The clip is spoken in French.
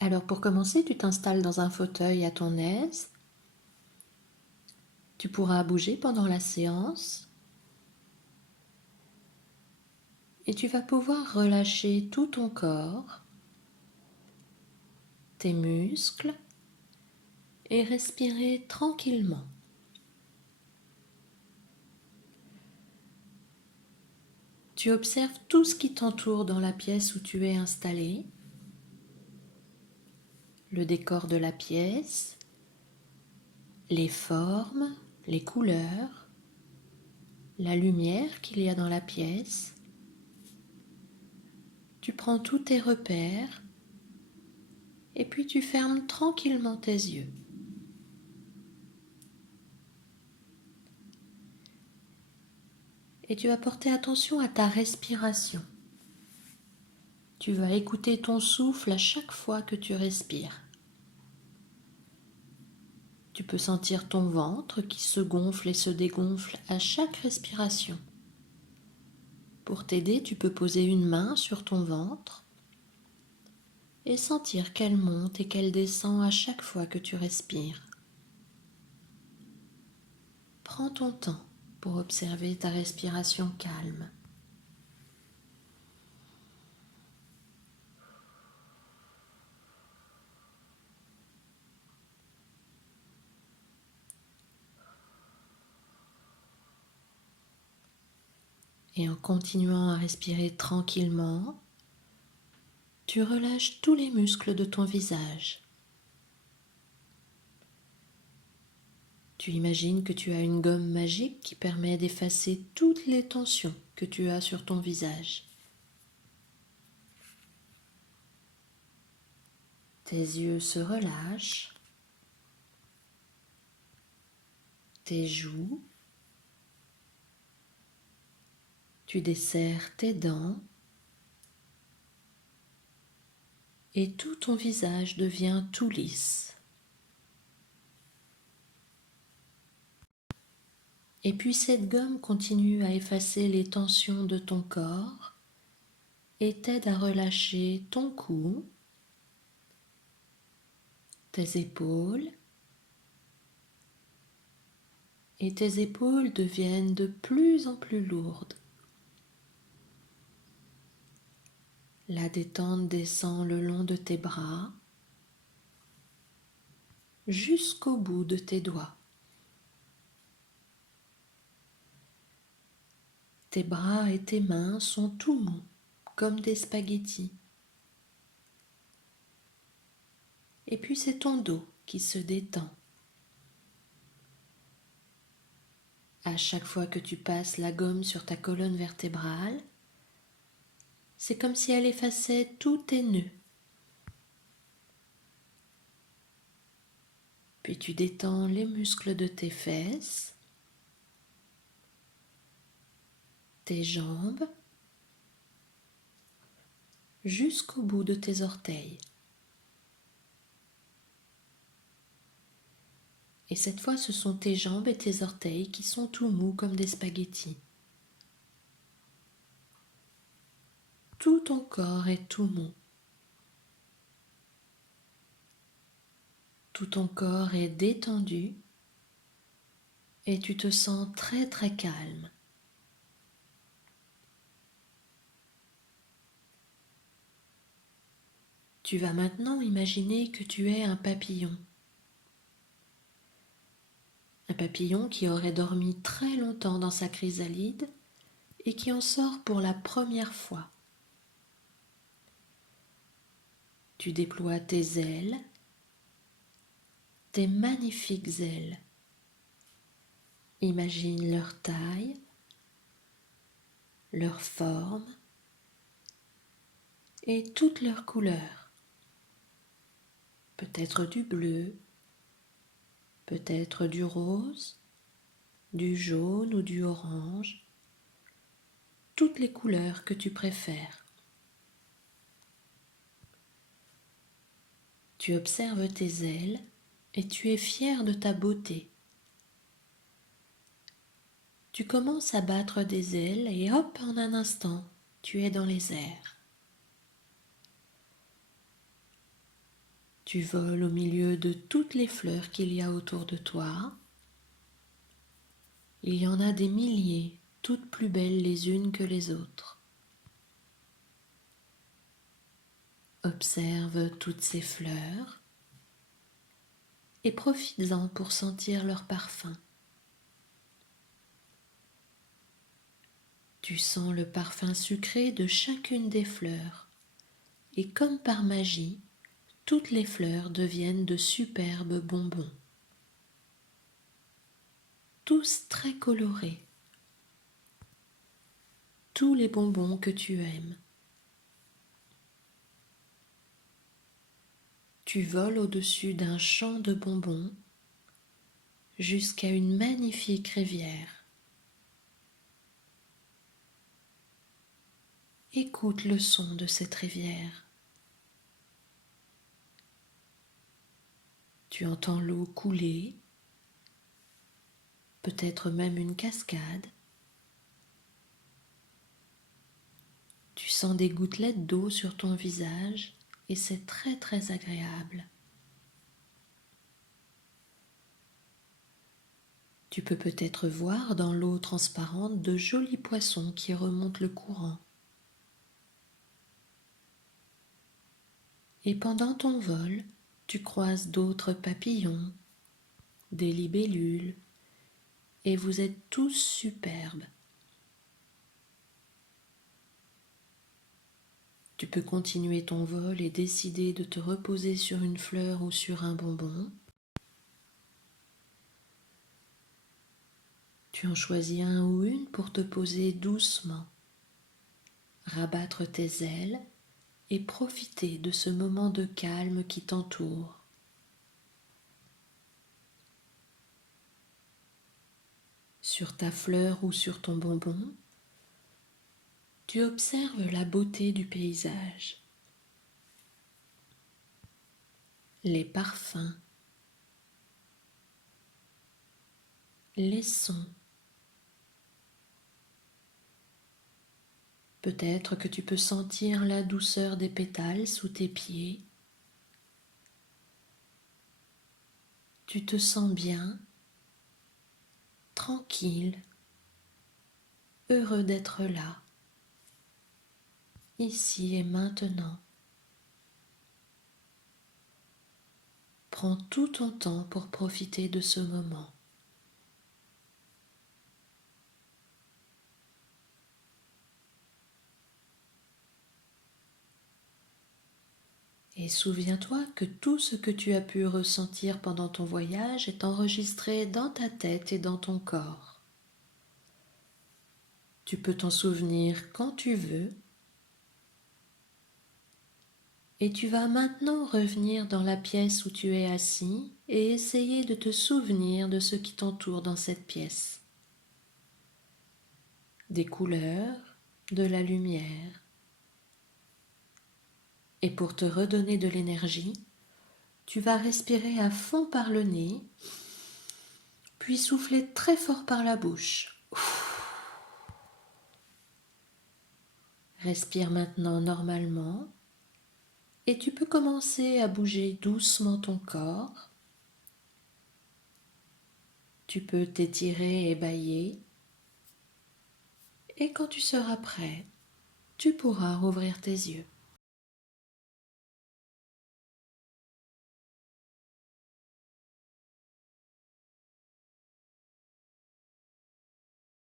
Alors pour commencer, tu t'installes dans un fauteuil à ton aise. Tu pourras bouger pendant la séance et tu vas pouvoir relâcher tout ton corps, tes muscles et respirer tranquillement. Tu observes tout ce qui t'entoure dans la pièce où tu es installé, le décor de la pièce, les formes, les couleurs, la lumière qu'il y a dans la pièce. Tu prends tous tes repères et puis tu fermes tranquillement tes yeux. Et tu vas porter attention à ta respiration. Tu vas écouter ton souffle à chaque fois que tu respires. Tu peux sentir ton ventre qui se gonfle et se dégonfle à chaque respiration. Pour t'aider, tu peux poser une main sur ton ventre et sentir qu'elle monte et qu'elle descend à chaque fois que tu respires. Prends ton temps pour observer ta respiration calme. Et en continuant à respirer tranquillement, tu relâches tous les muscles de ton visage. Tu imagines que tu as une gomme magique qui permet d'effacer toutes les tensions que tu as sur ton visage. Tes yeux se relâchent, tes joues, tu desserres tes dents et tout ton visage devient tout lisse. Et puis cette gomme continue à effacer les tensions de ton corps et t'aide à relâcher ton cou, tes épaules, et tes épaules deviennent de plus en plus lourdes. La détente descend le long de tes bras jusqu'au bout de tes doigts. Tes bras et tes mains sont tout mous, comme des spaghettis. Et puis c'est ton dos qui se détend. À chaque fois que tu passes la gomme sur ta colonne vertébrale, c'est comme si elle effaçait tous tes nœuds. Puis tu détends les muscles de tes fesses, tes jambes, jusqu'au bout de tes orteils. Et cette fois, ce sont tes jambes et tes orteils qui sont tout mous comme des spaghettis. Tout ton corps est tout mou. Tout ton corps est détendu et tu te sens très très calme. Tu vas maintenant imaginer que tu es un papillon. Un papillon qui aurait dormi très longtemps dans sa chrysalide et qui en sort pour la première fois. Tu déploies tes ailes, tes magnifiques ailes. Imagine leur taille, leur forme et toutes leurs couleurs. Peut-être du bleu, peut-être du rose, du jaune ou du orange, toutes les couleurs que tu préfères. Tu observes tes ailes et tu es fier de ta beauté. Tu commences à battre des ailes et hop, en un instant, tu es dans les airs. Tu voles au milieu de toutes les fleurs qu'il y a autour de toi. Il y en a des milliers, toutes plus belles les unes que les autres. Observe toutes ces fleurs et profites-en pour sentir leur parfum. Tu sens le parfum sucré de chacune des fleurs et comme par magie, toutes les fleurs deviennent de superbes bonbons. Tous très colorés, tous les bonbons que tu aimes. Tu voles au-dessus d'un champ de bonbons jusqu'à une magnifique rivière. Écoute le son de cette rivière. Tu entends l'eau couler, peut-être même une cascade. Tu sens des gouttelettes d'eau sur ton visage et c'est très très agréable. Tu peux peut-être voir dans l'eau transparente de jolis poissons qui remontent le courant. Et pendant ton vol, tu croises d'autres papillons, des libellules, et vous êtes tous superbes. Tu peux continuer ton vol et décider de te reposer sur une fleur ou sur un bonbon. Tu en choisis un ou une pour te poser doucement, rabattre tes ailes et profiter de ce moment de calme qui t'entoure. Sur ta fleur ou sur ton bonbon, tu observes la beauté du paysage, les parfums, les sons. Peut-être que tu peux sentir la douceur des pétales sous tes pieds. Tu te sens bien, tranquille, heureux d'être là, ici et maintenant. Prends tout ton temps pour profiter de ce moment. Et souviens-toi que tout ce que tu as pu ressentir pendant ton voyage est enregistré dans ta tête et dans ton corps. Tu peux t'en souvenir quand tu veux. Et tu vas maintenant revenir dans la pièce où tu es assis et essayer de te souvenir de ce qui t'entoure dans cette pièce. Des couleurs, de la lumière. Et pour te redonner de l'énergie, tu vas respirer à fond par le nez, puis souffler très fort par la bouche. Respire maintenant normalement et tu peux commencer à bouger doucement ton corps. Tu peux t'étirer et bâiller. Et quand tu seras prêt, tu pourras rouvrir tes yeux.